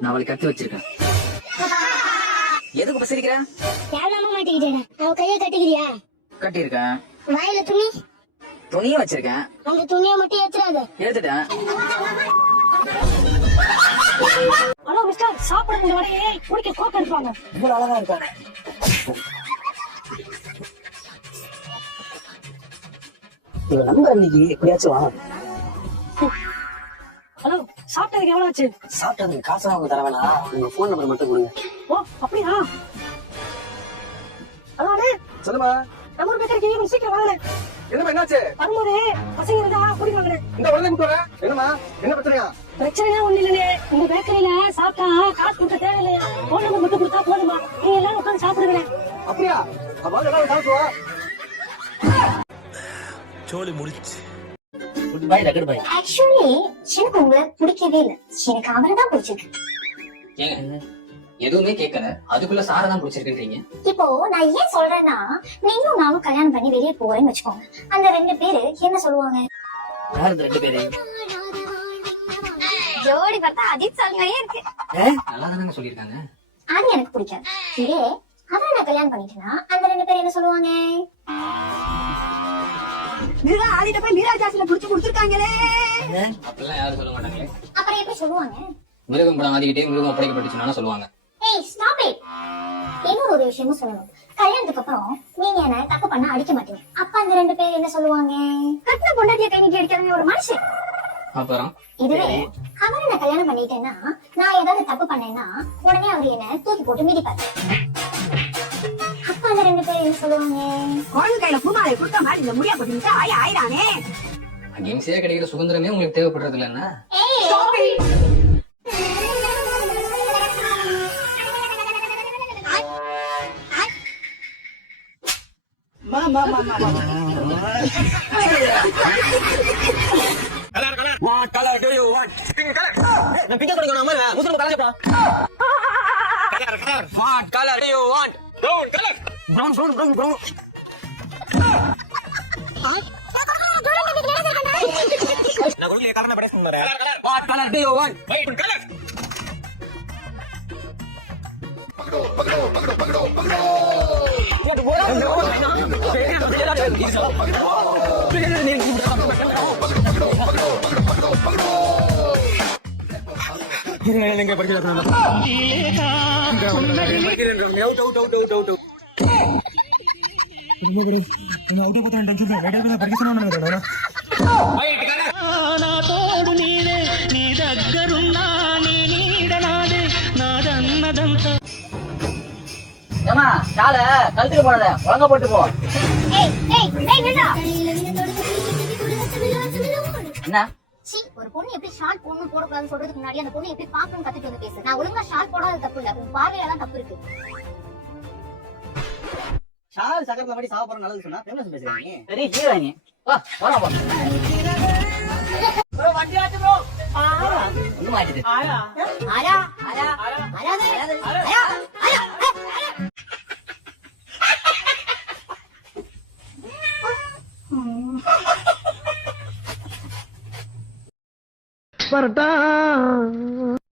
நான் அவளை கட்டி வச்சிருக்கேன். எதுக்கு பசிக்கிறா? தேவலாம மாட்டிக்கிட்டேன். அவன் கையை கட்டிக்கிறியா? கட்டியிருக்கேன். வாயில துணி? துணியும் வச்சிருக்கேன். அந்த துணியை மட்டும் ஏத்துறாத. எடுத்துட்டேன். ஹலோ மிஸ்டர், சாப்பிட இந்த வடையை குடிக்க கோக் அனுப்புவாங்க. இவ்வளவு அழகா இருக்காங்க. இவன் நம்பர் இன்னைக்கு எப்படியாச்சும் வா. ஹலோ, சாப்பிட்டதுக்கு எவ்வளவு ஆச்சு? சாப்பிட்டதுக்கு காசு அவங்க தர வேணாம், உங்க போன் நம்பர் மட்டும் கொடுங்க. ஓ அப்படியா? ஹலோ அண்ணே. சொல்லுமா. நம்ம ஒரு பேக்கரிக்கு கொஞ்சம் சீக்கிரம் வாங்க. என்னமா என்னாச்சு? வரும்போது பசங்க இருந்தா கூட்டிட்டு வாங்க. இந்த உடனே கூட்டு வரேன். என்னமா என்ன பிரச்சனையா? பிரச்சனை ஒண்ணு இல்லையே. உங்க பேக்கரியில சாப்பிட்டா காசு கொடுக்க தேவையில்லையா? போன் நம்பர் மட்டும் கொடுத்தா போதுமா? நீங்க எல்லாரும் உட்காந்து சாப்பிடுங்க. அப்படியா? அப்ப எல்லாரும் சாப்பிடுவா. சோலி முடிச்சு. குட் பை ரகட் பை. ஆக்சுவலி எனக்கு உங்களை பிடிக்கவே இல்லை. எனக்கு அவரை தான் பிடிச்சிருக்கு. ஏங்க எதுவுமே கேட்கல, அதுக்குள்ள சாரை தான் பிடிச்சிருக்கீங்க. இப்போ நான் ஏன் சொல்றேன்னா, நீங்களும் நானும் கல்யாணம் பண்ணி வெளியே போறேன்னு வச்சுக்கோங்க. அந்த 2 பேரு என்ன சொல்லுவாங்க? யார் இந்த 2 பேரு? ஜோடி பார்த்தா அஜித் சாங் மாதிரியே இருக்கு. நல்லா தானே சொல்லிருக்காங்க. அது எனக்கு பிடிக்காது. இதே அவரை நான் கல்யாணம் பண்ணிட்டேன்னா அந்த 2 பேர் என்ன சொல்லுவாங்க? மீரா ஆடிட்ட போய் மீரா ஜாஸ்தில புடிச்சு கொடுத்துருக்காங்களே. அப்படிலாம் யாரும் சொல்ல மாட்டாங்களே. அப்புறம் எப்படி சொல்லுவாங்க? மிருகம் படம் ஆடிக்கிட்டே மிருகம் ஒப்படைக்கப்பட்டுச்சுன்னா சொல்லுவாங்க. ஏய் ஸ்டாப் இட். இன்னொரு ஒரு விஷயமும் சொல்லணும். கல்யாணத்துக்கு அப்புறம் நீங்க என்ன தப்பு பண்ண அடிக்க மாட்டீங்க. அப்ப அந்த 2 பேர் என்ன சொல்லுவாங்க? கட்டின பொண்டாட்டிய கை நீட்டி அடிக்கிறவங்க ஒரு மனுஷன். அப்புறம் இதுவே அவரை நான் கல்யாணம் பண்ணிட்டேன்னா, நான் ஏதாவது தப்பு பண்ணேன்னா உடனே அவர் என்ன தூக்கி போட்டு மிதிப்பாரு. அப்ப அந்த 2 பேர் என்ன சொல்லுவாங்க? குழந்தை கையில பூமாலை கொடுத்தா மாதிரி இந்த முடியா போட்டு ஆயிரானே. அகிம்சையா கிடைக்கிற சுதந்திரமே உங்களுக்கு தேவைப்படுறது இல்லைன்னா? What color do you want? Pink color. நான் பிங்க கொடுக்கணும் அம்மா, முஸ்லிம் கலஞ்சப்பா. Color. What color do you want? Brown color. brown. நான் கொடுக்கல காரணம் படை சொன்னறேன். What color do you want? White color. நீங்க படிக்கலாம். నాతోడు నీదే నీ దగ్గరున్నా నీ నీడనాదే నాదన్నదంతా. ஏமா கால கழுத்துக்கு போனத ஒழுங்கா போட்டு போ. என்ன ஒரு பொண்ணு எப்படி ஷார்ட் போடணும் போடக்கூடாதுன்னு சொல்றதுக்கு முன்னாடி அந்த பொண்ணு எப்படி பாக்கணும் கத்துட்டு வந்து பேசு. நான் ஒழுங்கா ஷார்ட் போடாத தப்பு இல்ல, உன் பார்வையில தான் தப்பு இருக்கு. ஷால் சக்கரத்துல படி சாப்பிட நல்லது சொன்னா ஃபேமஸ் பேசுறீங்க. சரி ஹீரோயினி வா போறா போ. ப்ரோ வண்டி ஆச்சு ப்ரோ. ஒண்ணு மாட்டிடு. ஆயா ஆயா ஆயா ஆயா ஆயா பரட்டா